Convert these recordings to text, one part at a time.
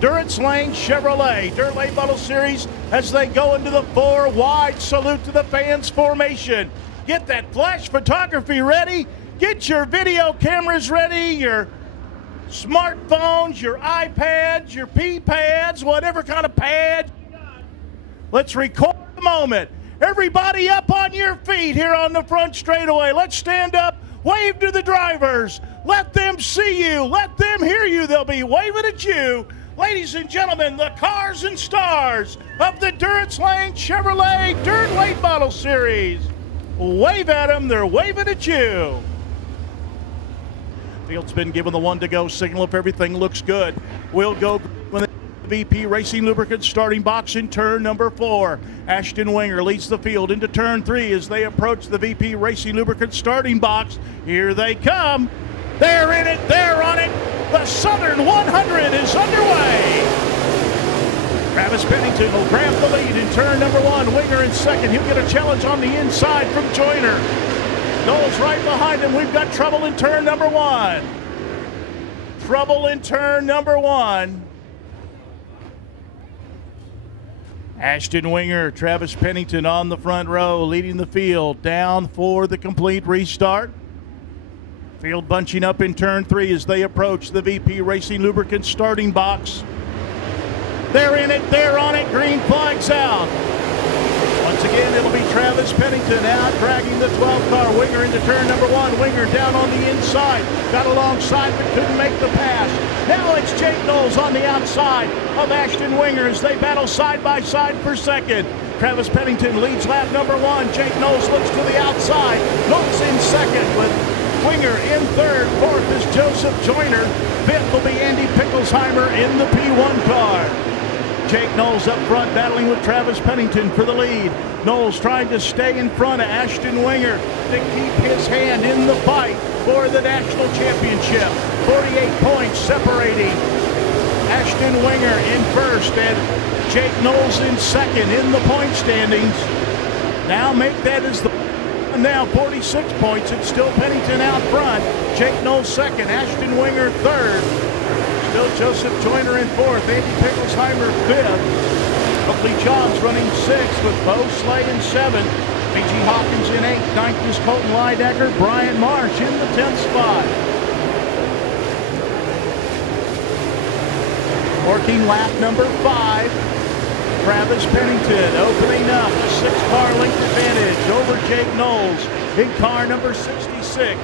Durance Lane Chevrolet Dirt Late Model Series as they go into the 4 wide salute to the fans formation. Get that flash photography ready. Get your video cameras ready, your smartphones, your iPads, your P-pads, whatever kind of pad. Let's record the moment. Everybody up on your feet here on the front straightaway. Let's stand up, wave to the drivers. Let them see you, let them hear you. They'll be waving at you. Ladies and gentlemen, the cars and stars of the Durance Lane Chevrolet Dirt Late Model Series. Wave at them, they're waving at you. Field's been given the 1 to go signal if everything looks good. We'll go when the VP Racing Lubricants starting box in turn number 4. Ashton Winger leads the field into turn 3 as they approach the VP Racing Lubricants starting box. Here they come. They're in it, they're on it. The Southern 100 is underway. Travis Pennington will grab the lead in turn number 1. Winger in second. He'll get a challenge on the inside from Joyner. Knowles right behind him. We've got trouble in turn number 1. Trouble in turn number 1. Ashton Winger, Travis Pennington on the front row, leading the field down for the complete restart. Field bunching up in turn 3 as they approach the VP Racing Lubricants starting box. They're in it, they're on it, green flag's out. Once again, it'll be Travis Pennington out, dragging the 12 car. Winger into turn number 1. Winger down on the inside. Got alongside, but couldn't make the pass. Now it's Jake Knowles on the outside of Ashton Winger as they battle side by side for second. Travis Pennington leads lap number 1. Jake Knowles looks to the outside. Knowles in second with Winger in third. Fourth is Joseph Joyner. Fifth will be Andy Picklesheimer in the P1 car. Jake Knowles up front battling with Travis Pennington for the lead. Knowles trying to stay in front of Ashton Winger to keep his hand in the fight for the national championship. 48 points separating Ashton Winger in first and Jake Knowles in second in the point standings. Now make that as the now 46 points. It's still Pennington out front. Jake Knowles second. Ashton Winger third. Still Joseph Joyner in fourth. Andy Picklesheimer fifth. Oakley Johns running sixth with Bo Slay in seventh. B.G. Hawkins in eighth. Ninth is Colton Lydecker. Brian Marsh in the 10th spot. Working lap number 5. Travis Pennington opening up a 6-car length advantage over Jake Knowles in car number 66.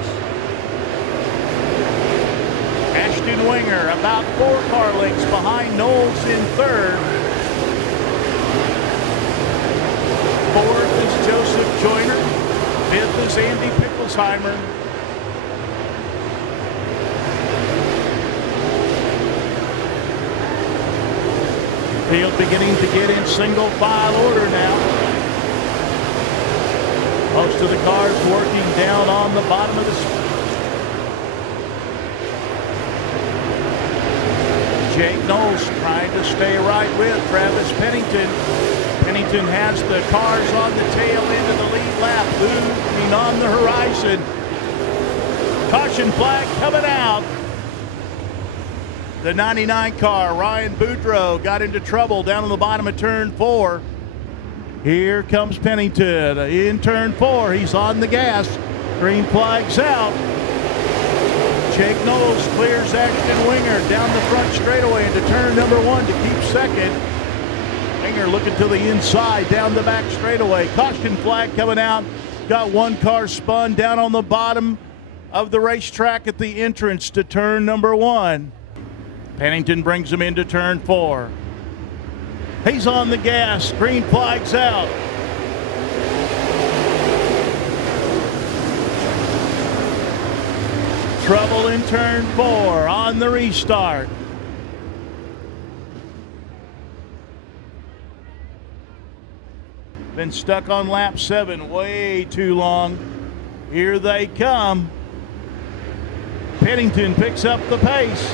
Ashton Winger about 4 car lengths behind Knowles in third. Fourth is Joseph Joyner. Fifth is Andy Picklesheimer. Field beginning to get in single file order now. Most of the cars working down on the bottom of the Jake Knowles trying to stay right with Travis Pennington. Pennington has the cars on the tail end of the lead lap, looming on the horizon. Caution flag coming out. The 99 car, Ryan Boudreau, got into trouble down on the bottom of turn 4. Here comes Pennington in turn 4. He's on the gas. Green flag's out. Jake Knowles clears Ashton Winger down the front straightaway into turn number 1 to keep second. Winger looking to the inside, down the back straightaway. Caution flag coming out. Got one car spun down on the bottom of the racetrack at the entrance to turn number 1. Pennington brings him into turn 4. He's on the gas. Green flag's out. Trouble in turn 4 on the restart. Been stuck on lap 7 way too long. Here they come. Pennington picks up the pace.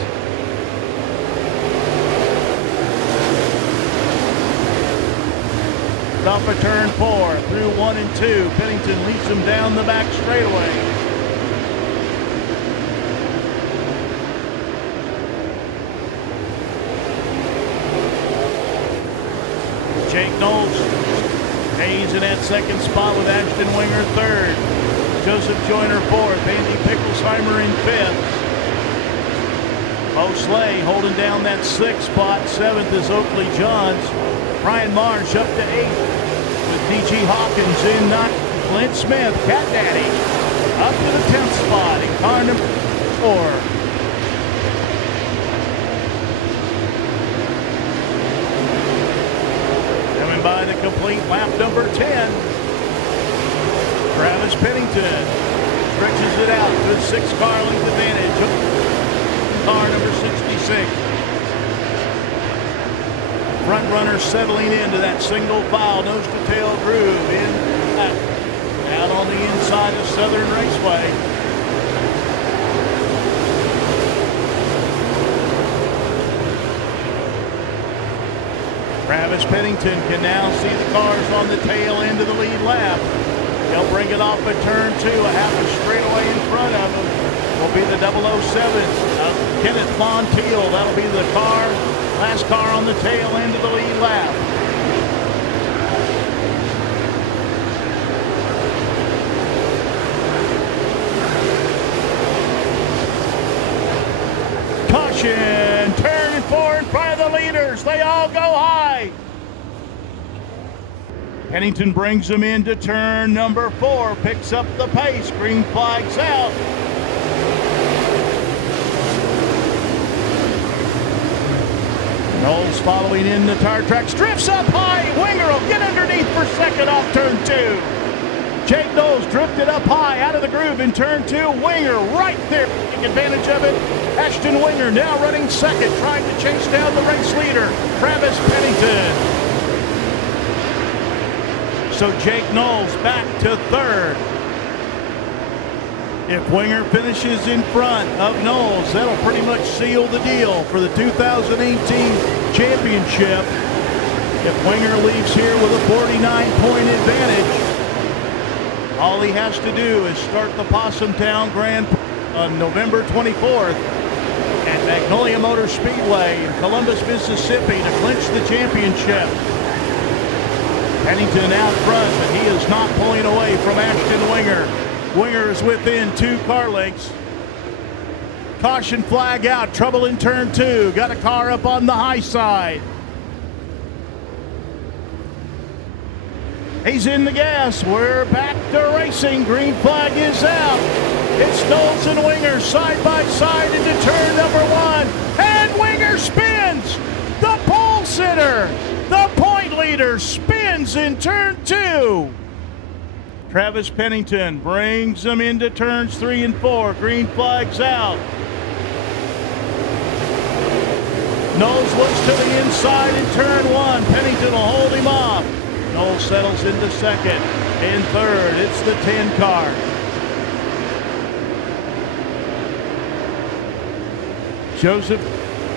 Off of turn 4 through 1 and 2. Pennington leads him down the back straightaway. Jake Knowles stays in that second spot with Ashton Winger third. Joseph Joyner fourth. Andy Picklesheimer in fifth. Bo Slay holding down that sixth spot. Seventh is Oakley Johns. Brian Marsh up to eighth with D.G. Hawkins in ninth. Clint Smith, Cat Daddy, up to the 10th spot in car number 4. By the complete lap number 10. Travis Pennington stretches it out to a 6-car length advantage. Car number 66. Front runner settling into that single file nose to tail groove in out on the inside of Southern Raceway. Travis Pennington can now see the cars on the tail end of the lead lap. They'll bring it off at turn 2, a half a straightaway in front of them. Will be the 007 of Kenneth Montiel. That'll be the last car on the tail end of the lead lap. Caution, turn 4 in front of the leaders. They all go high. Pennington brings them into turn number 4, picks up the pace. Green flag's out. Knowles following in the tire tracks, drifts up high. Winger will get underneath for second off turn 2. Jake Knowles drifted up high out of the groove in turn 2. Winger right there, taking advantage of it. Ashton Winger now running second, trying to chase down the race leader, Travis Pennington. So Jake Knowles back to third. If Winger finishes in front of Knowles, that'll pretty much seal the deal for the 2018 championship. If Winger leaves here with a 49-point advantage, all he has to do is start the Possum Town Grand Prix on November 24th at Magnolia Motor Speedway in Columbus, Mississippi to clinch the championship. Pennington out front, but he is not pulling away from Ashton Winger. Winger is within 2 car lengths. Caution flag out, trouble in turn 2. Got a car up on the high side. He's in the gas. We're back to racing. Green flag is out. It's Knowles and Winger side by side into turn number 1. And Winger spins. The pole sitter, the point leader, spins in turn 2. Travis Pennington brings them into turns 3 and 4. Green flag's out. Knowles looks to the inside in turn 1. Pennington will hold him off. Knowles settles into second. In third, it's the 10 car. Joseph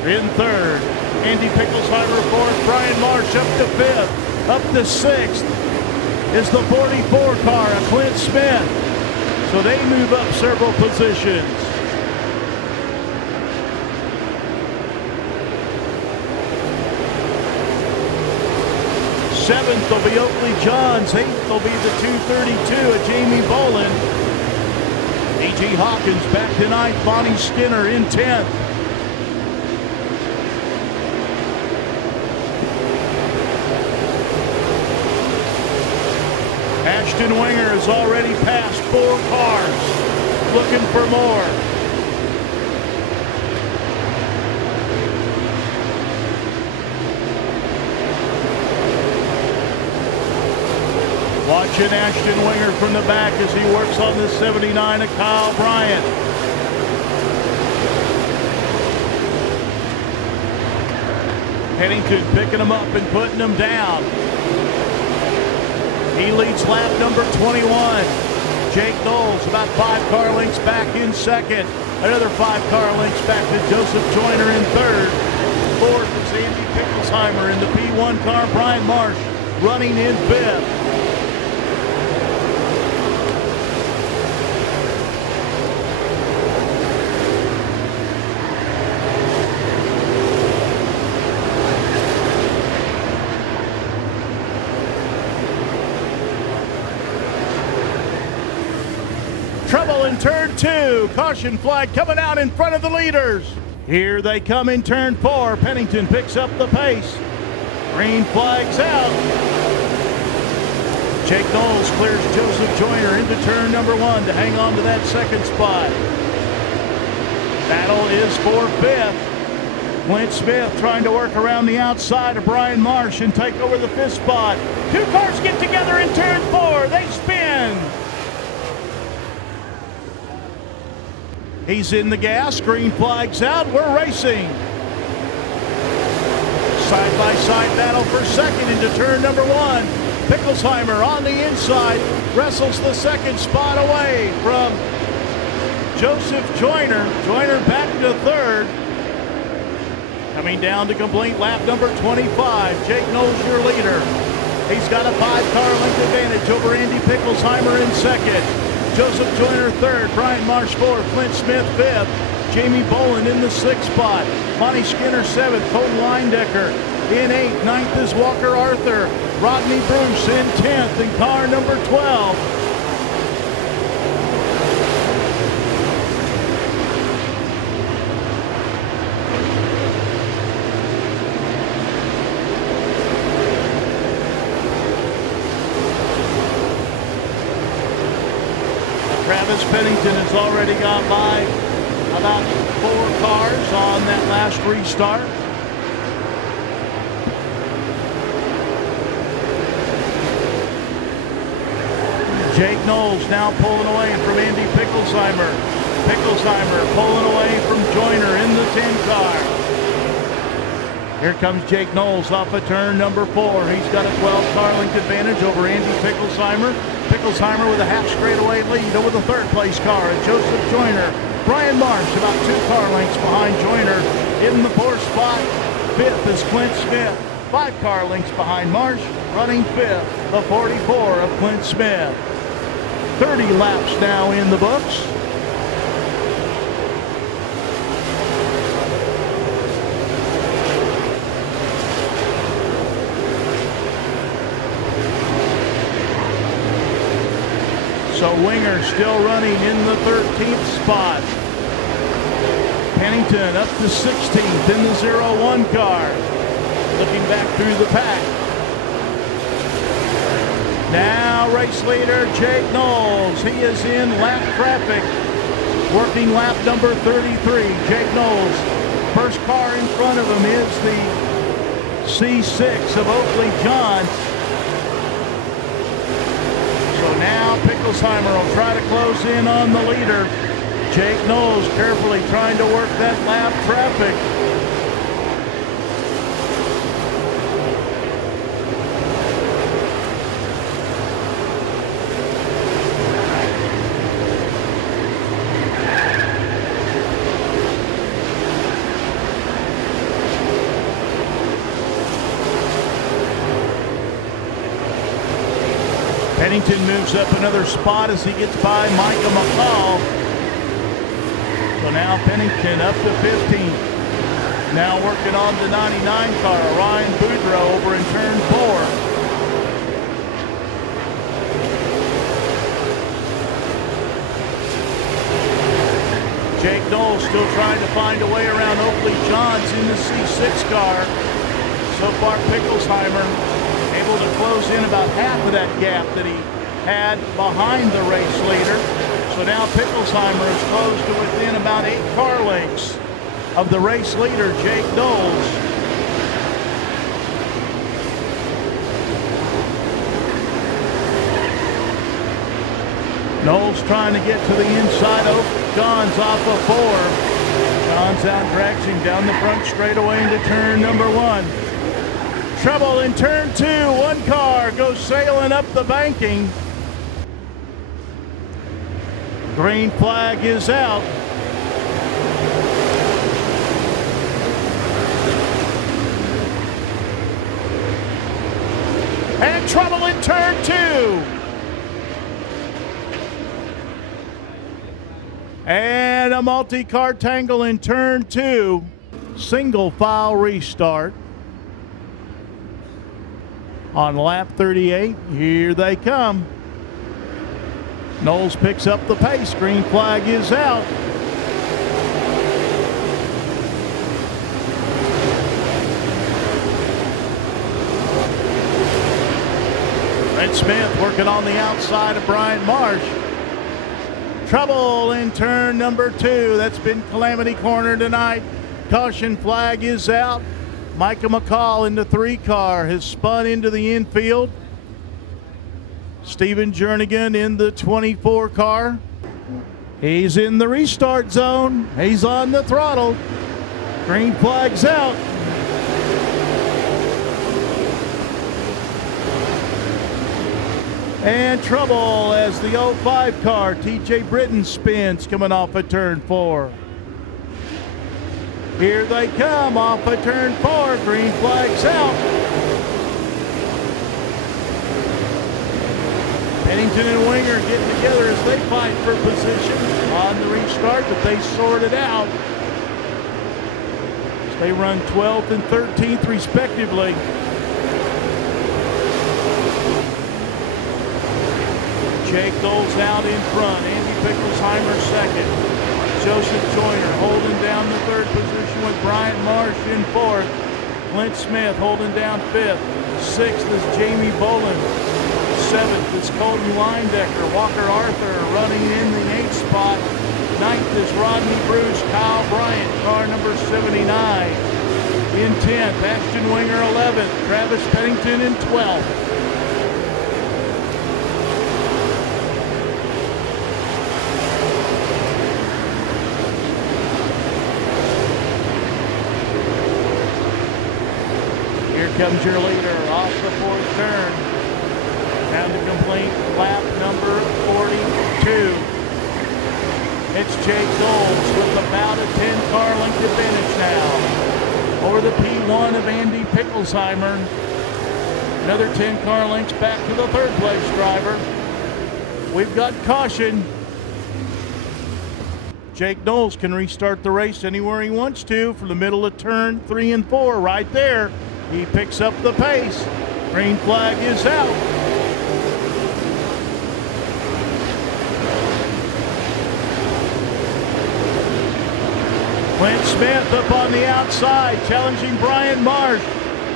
in third. Andy Picklesheimer fourth. Brian Marsh up to 5th. Up to 6th is the 44 car of Clint Smith. So they move up several positions. Seventh will be Oakley Johns. 8th will be the 232 of Jamie Bolin. D.G. Hawkins back to 9th. Bonnie Skinner in 10th. Ashton Winger has already passed 4 cars. Looking for more. Watching Ashton Winger from the back as he works on the 79 of Kyle Bryant. Pennington picking them up and putting them down. He leads lap number 21. Jake Knowles about 5 car lengths back in second. Another 5 car lengths back to Joseph Joyner in third. Fourth is Andy Picklesheimer in the P1 car. Brian Marsh running in 5th. on turn 2. Caution flag coming out in front of the leaders. Here they come in turn 4. Pennington picks up the pace. Green flag's out. Jake Knowles clears Joseph Joyner into turn number 1 to hang on to that second spot. Battle is for 5th. Clint Smith trying to work around the outside of Brian Marsh and take over the 5th spot. 2 cars get together in turn 4. They spin. He's in the gas. Green flag's out. We're racing. Side-by-side battle for second into turn number 1. Picklesheimer on the inside wrestles the second spot away from Joseph Joyner. Joyner back to 3rd. Coming down to complete lap number 25. Jake Knowles, your leader. He's got a 5-car length advantage over Andy Picklesheimer in 2nd. Joseph Joyner 3rd. Brian Marsh 4th. Clint Smith 5th. Jamie Boland in the 6th spot. Monty Skinner 7th. Colton Leindecker in 8th. 9th is Walker Arthur. Rodney Bruce in 10th in car number 12. Travis Pennington has already got by about 4 cars on that last restart. Jake Knowles now pulling away from Andy Picklesheimer. Picklesheimer pulling away from Joyner in the 10 car. Here comes Jake Knowles off of turn number 4. He's got a 12-car length advantage over Andy Picklesheimer. Picklesheimer with a half straightaway lead over the 3rd place car at Joseph Joyner. Brian Marsh about 2 car lengths behind Joyner in the 4th spot. 5th is Clint Smith. 5 car lengths behind Marsh, running 5th, the 44 of Clint Smith. 30 laps now in the books. So Winger still running in the 13th spot. Pennington up to 16th in the 0-1 car. Looking back through the pack. Now race leader Jake Knowles. He is in lap traffic. Working lap number 33. Jake Knowles. First car in front of him is the C6 of Oakley John. So now Picklesheimer will try to close in on the leader. Jake Knowles carefully trying to work that lap traffic. Pennington moves up another spot as he gets by Micah McCall. So now Pennington up to 15th. Now working on the 99 car, Ryan Boudreau over in turn 4. Jake Knowles still trying to find a way around Oakley Johns in the C6 car. So far Picklesheimer able to close in about half of that gap that he had behind the race leader. So now Picklesheimer is close to within about 8 car lengths of the race leader, Jake Knowles. Knowles trying to get to the inside of Johns off of 4. Johns out drags him down the front straightaway into turn number 1. Trouble in turn 2. 1 car goes sailing up the banking. Green flag is out. And trouble in turn 2. And a multi-car tangle in turn 2. Single file restart. On lap 38, here they come. Knowles picks up the pace. Green flag is out. Red Smith working on the outside of Brian Marsh. Trouble in turn number 2. That's been Calamity Corner tonight. Caution flag is out. Micah McCall in the 3 car has spun into the infield. Stephen Jernigan in the 24 car. He's in the restart zone. He's on the throttle. Green flag's out. And trouble as the 05 car, TJ Britton, spins coming off of turn 4. Here they come off of turn 4. Green flag's out. Pennington and Winger getting together as they fight for position on the restart, but they sort it out. So they run 12th and 13th respectively. Jake Knowles out in front. Andy Picklesheimer second. Joseph Joyner holding down the 3rd position with Brian Marsh in 4th. Clint Smith holding down 5th. 6th is Jamie Boland. 7th is Colton Linedecker. Walker Arthur running in the 8th spot. 9th is Rodney Bruce. Kyle Bryant, car number 79. In 10th, Ashton Winger 11th. Travis Pennington in 12th. Comes your leader off the 4th turn. Down to complete lap number 42. It's Jake Knowles with about a 10-car length advantage now over the P1 of Andy Picklesheimer. Another 10-car lengths back to the 3rd place driver. We've got caution. Jake Knowles can restart the race anywhere he wants to from the middle of turn 3 and 4 right there. He picks up the pace. Green flag is out. Clint Smith up on the outside, challenging Brian Marsh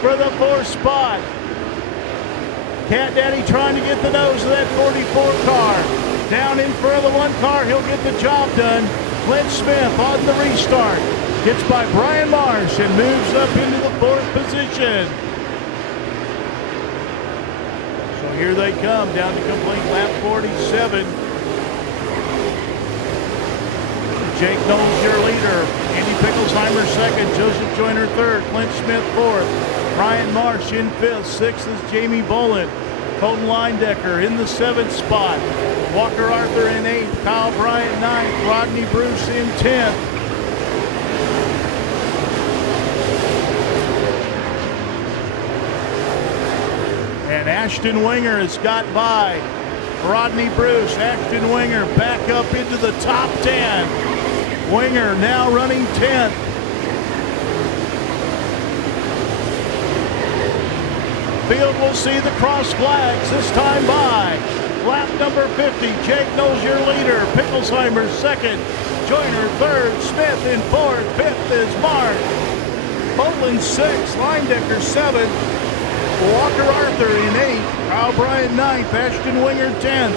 for the 4th spot. Cat Daddy trying to get the nose of that 44 car. Down in front of the 1 car, he'll get the job done. Clint Smith on the restart. Gets by Brian Marsh and moves up into the 4th position. So here they come down to complete lap 47. Jake Knowles your leader. Andy Picklesheimer second. Joseph Joyner 3rd. Clint Smith 4th. Brian Marsh in 5th. 6th is Jamie Boland. Colton Linedecker in the 7th spot. Walker Arthur in 8th. Kyle Bryant 9th. Rodney Bruce in 10th. And Ashton Winger has got by Rodney Bruce. Ashton Winger back up into the top 10. Winger now running 10th. Field will see the cross flags this time by. Lap number 50, Jake Knowles your leader. Picklesheimer second. Joyner 3rd. Smith in 4th. 5th is Mark. Boland 6th. Linedecker 7th. Walker Arthur in 8th, Kyle Bryant 9th, Ashton Winger 10th.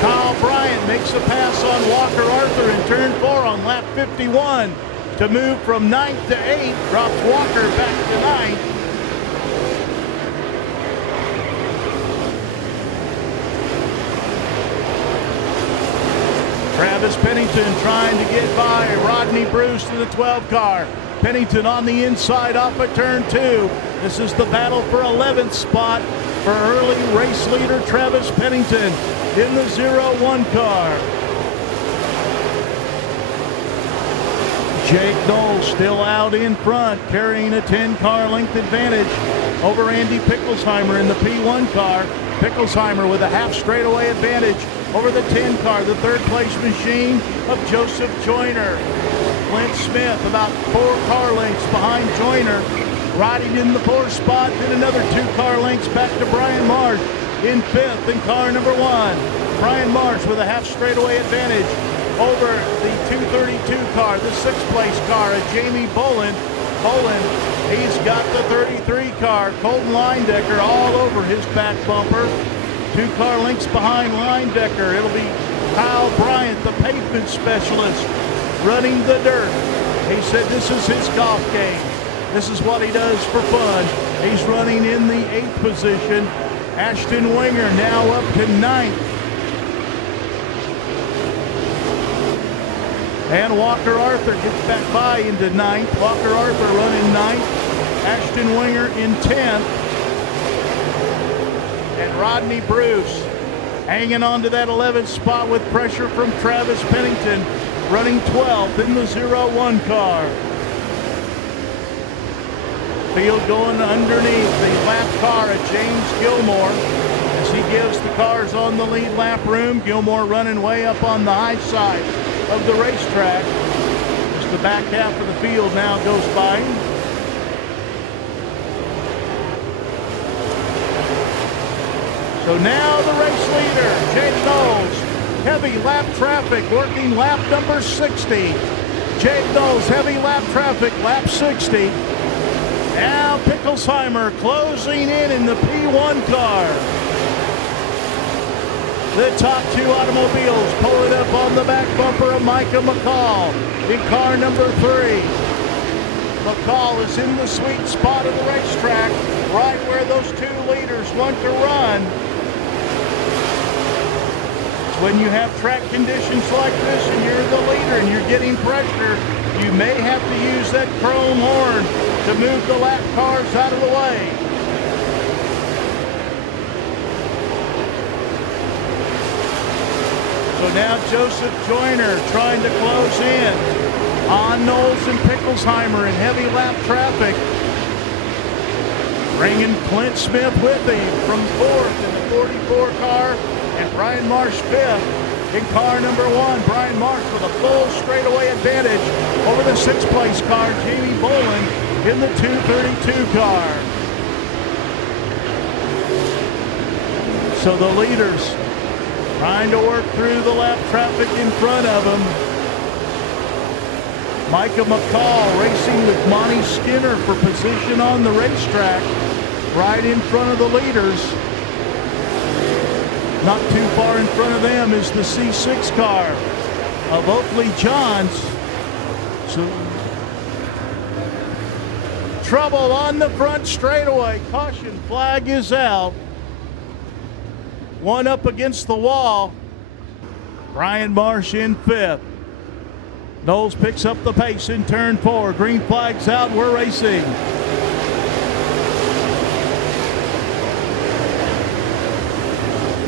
Kyle Bryant makes a pass on Walker Arthur in turn 4 on lap 51 to move from 9th to 8th, drops Walker back to 9th. Travis Pennington trying to get by Rodney Bruce to the 12 car. Pennington on the inside off of turn 2. This is the battle for 11th spot for early race leader Travis Pennington in the 01 car. Jake Knowles still out in front, carrying a 10-car length advantage over Andy Picklesheimer in the P1 car. Picklesheimer with a half straightaway advantage over the 10 car, the 3rd place machine of Joseph Joyner. Clint Smith about 4 car lengths behind Joyner, riding in the 4th spot. Then another 2 car lengths back to Brian Marsh in 5th in car number 1. Brian Marsh with a half straightaway advantage over the 232 car, the 6th place car of Jamie Bolin. He's got the 33 car. Colton Leindecker all over his back bumper. 2 car lengths behind Leindecker. It'll be Kyle Bryant, the pavement specialist, running the dirt. He said this is his golf game. This is what he does for fun. He's running in the 8th position. Ashton Winger now up to 9th. And Walker Arthur gets back by into 9th. Walker Arthur running 9th. Ashton Winger in 10th. And Rodney Bruce hanging on to that 11th spot with pressure from Travis Pennington, running 12th in the 01 car. Field going underneath the lap car of James Gilmore as he gives the cars on the lead lap room. Gilmore running way up on the high side of the racetrack as the back half of the field now goes by. So now the race leader, Jake Knowles, heavy lap traffic, working lap number 60. Jake Knowles, heavy lap traffic, lap 60. Now Pickelsheimer closing in the P1 car. The top 2 automobiles pulling up on the back bumper of Micah McCall in car number 3. McCall is in the sweet spot of the racetrack, right where those 2 leaders want to run. It's when you have track conditions like this and you're the leader and you're getting pressure, you may have to use that chrome horn to move the lap cars out of the way. So now Joseph Joyner trying to close in on Knowles and Pickelsheimer in heavy lap traffic. Bringing Clint Smith with him from 4th in the 44 car, and Brian Marsh 5th in car number 1. Brian Marsh with a full straightaway advantage over the 6th place car, Jamie Bolin, in the 232 car. So the leaders trying to work through the lap traffic in front of them. Micah McCall racing with Monty Skinner for position on the racetrack, right in front of the leaders. Not too far in front of them is the C6 car of Oakley Johns. So trouble on the front straightaway. Caution flag is out. One up against the wall. Brian Marsh in 5th. Knowles picks up the pace in turn 4. Green flag's out. We're racing.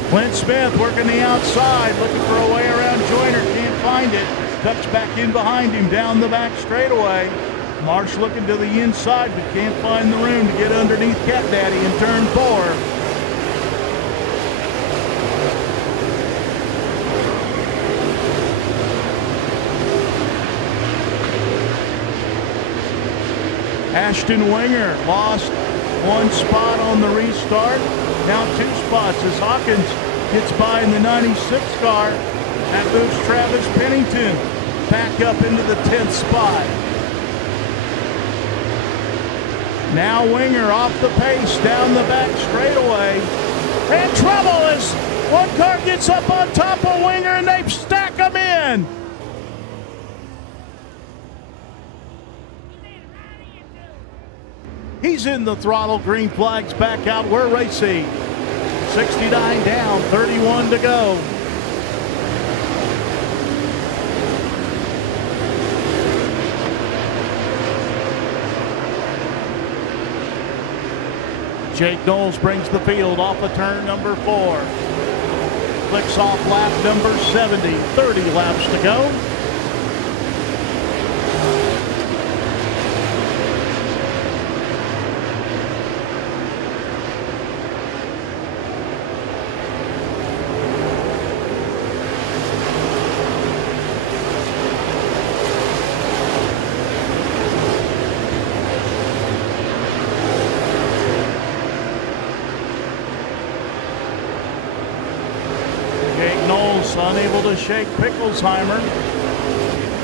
Clint Smith working the outside, looking for a way around Joyner. Can't find it. Ducks back in behind him down the back straightaway. Marsh looking to the inside, but can't find the room to get underneath Cat Daddy in turn 4. Ashton Winger lost 1 spot on the restart. Now 2 spots as Hawkins gets by in the 96 car. That moves Travis Pennington back up into the 10th spot. Now Winger off the pace down the back straightaway. And trouble as one car gets up on top of Winger and they stack them in. He's in the throttle. Green flag's back out. We're racing. 69 down, 31 to go. Jake Knowles brings the field off of turn number 4. Clicks off lap number 70. 30 laps to go. Jake Knowles unable to shake Picklesheimer.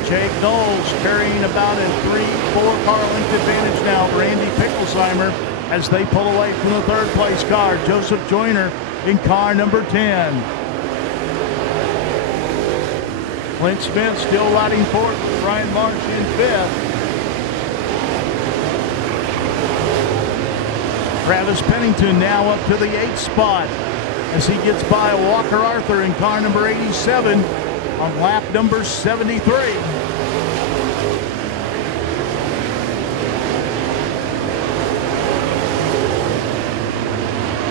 Jake Knowles carrying about a 3-4 car length advantage now for Andy Picklesheimer as they pull away from the third place car. Joseph Joyner in car number 10. Clint Smith still riding fourth. Brian Marsh in fifth. Travis Pennington now up to the 8th spot as he gets by Walker Arthur in car number 87 on lap number 73.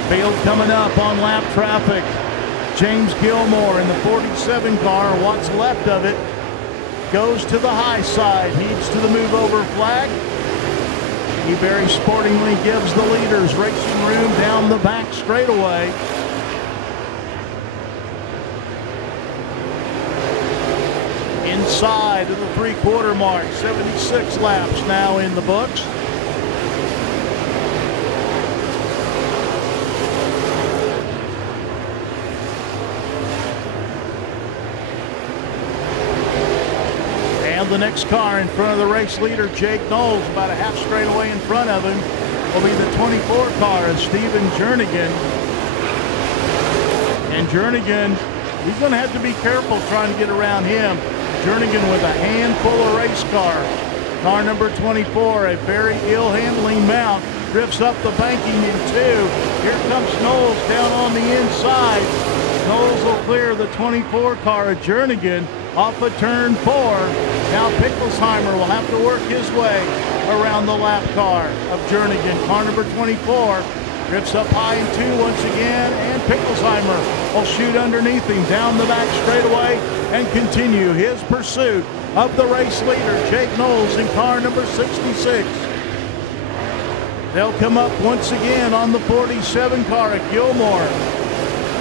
Field coming up on lap traffic. James Gilmore in the 47 car, what's left of it, goes to the high side, heads to the move over flag. He very sportingly gives the leaders racing room down the back straightaway. Inside of the 3/4 mark, 76 laps now in the books. The next car in front of the race leader, Jake Knowles, about a half straightaway in front of him, will be the 24 car of Stephen Jernigan. And Jernigan, he's going to have to be careful trying to get around him. Jernigan with a handful of race car. Car number 24, a very ill-handling mount, drifts up the banking in 2. Here comes Knowles down on the inside. Knowles will clear the 24 car of Jernigan off of turn 4. Now Picklesheimer will have to work his way around the lap car of Jernigan. Car number 24 drifts up high in 2 once again, and Picklesheimer will shoot underneath him down the back straightaway and continue his pursuit of the race leader, Jake Knowles, in car number 66. They'll come up once again on the 47 car at Gilmore,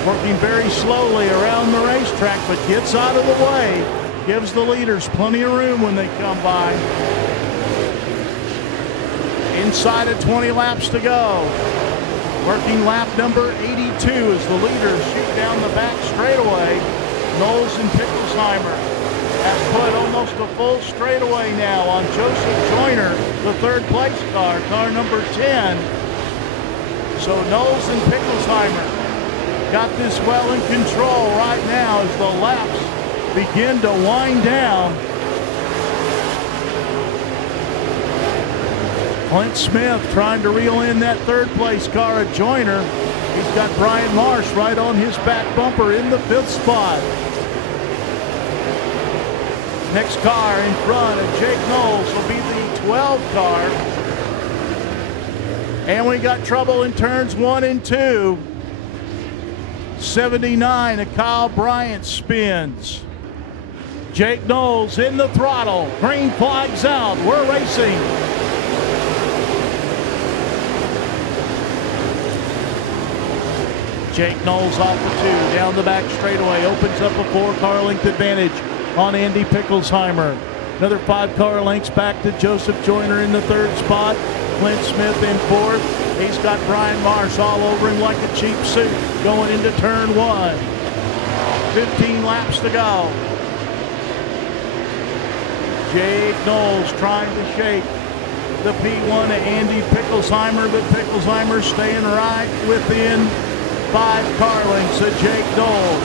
working very slowly around the racetrack, but gets out of the way, gives the leaders plenty of room when they come by. Inside of 20 laps to go. Working lap number 82 as the leaders shoot down the back straightaway. Knowles and Picklesheimer have put almost a full straightaway now on Joseph Joyner, the third place car, car number 10. So Knowles and Picklesheimer got this well in control right now as the laps begin to wind down. Clint Smith trying to reel in that third place car at Joyner. He's got Brian Marsh right on his back bumper in the 5th spot. Next car in front of Jake Knowles will be the 12 car. And we got trouble in turns 1 and 2. 79 of Kyle Bryant spins. Jake Knowles in the throttle. Green flags out. We're racing. Jake Knowles off the 2. Down the back straightaway. Opens up a 4-car length advantage on Andy Picklesheimer. Another 5-car lengths back to Joseph Joyner in the 3rd spot. Clint Smith in 4th. He's got Brian Marsh all over him like a cheap suit going into turn 1. 15 laps to go. Jake Knowles trying to shake the P1 of Andy Picklesheimer, but Picklesheimer staying right within 5 car lengths of Jake Knowles.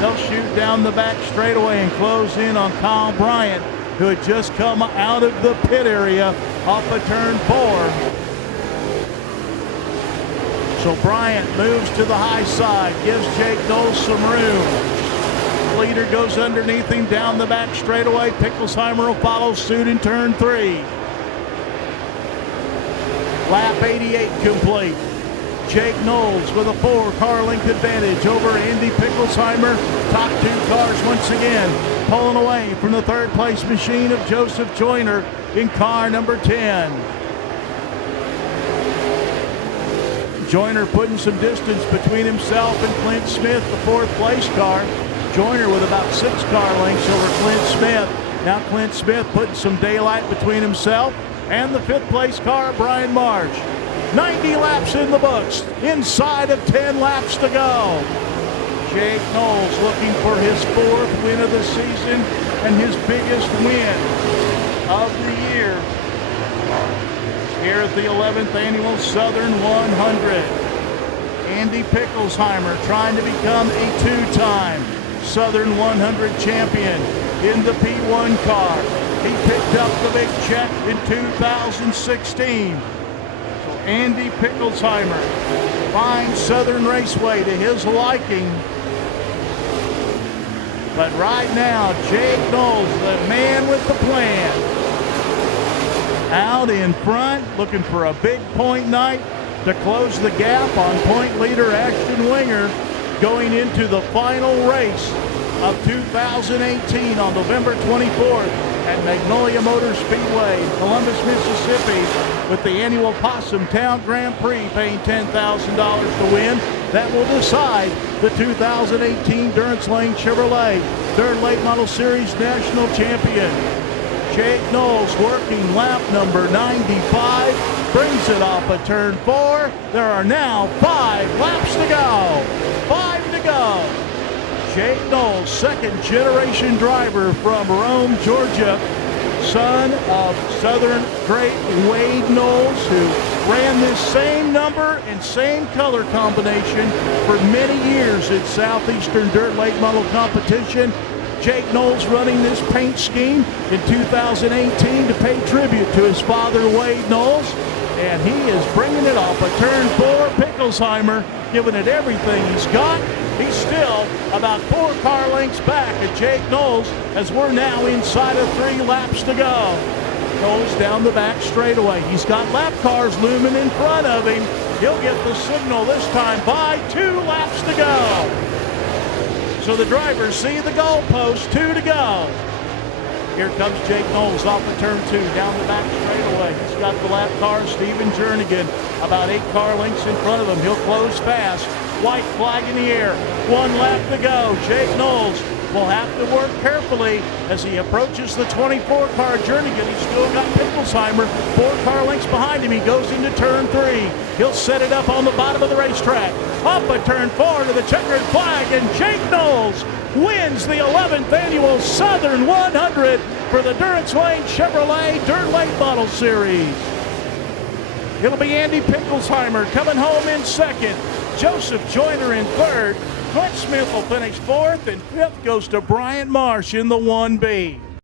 They'll shoot down the back straightaway and close in on Kyle Bryant, who had just come out of the pit area off of turn 4. So Bryant moves to the high side, gives Jake Knowles some room. The leader goes underneath him down the back straightaway. Picklesheimer will follow suit in turn 3. Lap 88 complete. Jake Knowles with a 4-car length advantage over Andy Picklesheimer. Top 2 cars once again pulling away from the 3rd place machine of Joseph Joyner in car number 10. Joyner putting some distance between himself and Clint Smith, the 4th place car. Joyner with about 6 car lengths over Clint Smith. Now Clint Smith putting some daylight between himself and the 5th place car, Brian Marsh. 90 laps in the books, inside of 10 laps to go. Jake Knowles looking for his 4th win of the season and his biggest win of the year here at the 11th Annual Southern 100. Andy Pickelsheimer trying to become a 2-time Southern 100 champion in the P1 car. He picked up the big check in 2016. So Andy Pickelsheimer finds Southern Raceway to his liking. But right now, Jake Knowles, the man with the plan, out in front, looking for a big point night to close the gap on point leader Ashton Winger going into the final race of 2018 on November 24th at Magnolia Motor Speedway, Columbus, Mississippi, with the annual Possum Town Grand Prix paying $10,000 to win. That will decide the 2018 Durance Lane Chevrolet Dirt Late Model Series National Champion. Jake Knowles working lap number 95, brings it off of turn 4. There are now 5 laps to go. 5 to go. Jake Knowles, second generation driver from Rome, Georgia, son of Southern great Wade Knowles, who ran this same number and same color combination for many years at Southeastern Dirt Late Model Competition. Jake Knowles running this paint scheme in 2018 to pay tribute to his father, Wade Knowles. And he is bringing it off of turn 4. Pickelsheimer giving it everything he's got. He's still about 4 car lengths back at Jake Knowles as we're now inside of 3 laps to go. Knowles down the back straightaway. He's got lap cars looming in front of him. He'll get the signal this time by 2 laps to go. So the drivers see the goalpost, 2 to go. Here comes Jake Knowles off of turn 2, down the back straightaway. He's got the lap car, Steven Jernigan, about 8 car lengths in front of him. He'll close fast. White flag in the air. 1 lap to go. Jake Knowles will have to work carefully as he approaches the 24 car Jernigan. He's still got Pickelsheimer 4 car lengths behind him. He goes into turn 3. He'll set it up on the bottom of the racetrack. Up at turn 4 to the checkered flag, and Jake Knowles wins the 11th Annual Southern 100 for the Durance Lane Chevrolet Dirt Late Model Series. It'll be Andy Pickelsheimer coming home in second. Joseph Joyner in third. Clint Smith will finish 4th, and 5th goes to Bryant Marsh in the 1B.